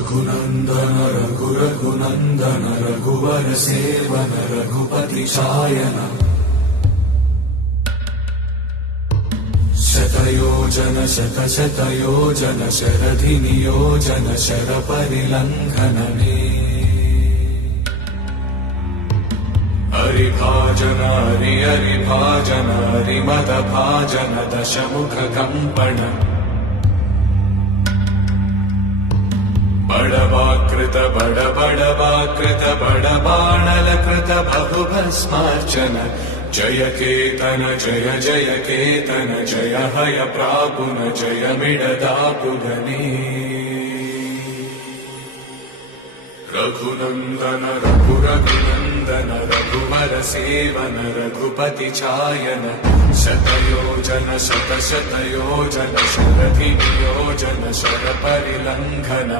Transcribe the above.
रघुनन्दन रघुनन्दन रघुवर सेवन रघुपति चायन शतयोजन शतशतयोजन शरधि नियोजन शरपरिलङ्घन मे हरिभाजन हरिभाजन हरिमदभाजन दशमुख कम्पण बड़वाकृत बड़वाकृत बड़बाणलकृत बहुभस्मार्चन जय केतन जय जय केतन जय हय प्रापुन जय मिडदापुगने रघुनन्दन रघुनन्दन रघुवर सेवन रघुपति चायन शतयोजन शतशतयोजन शरधि नियोजन शरपरिलङ्घन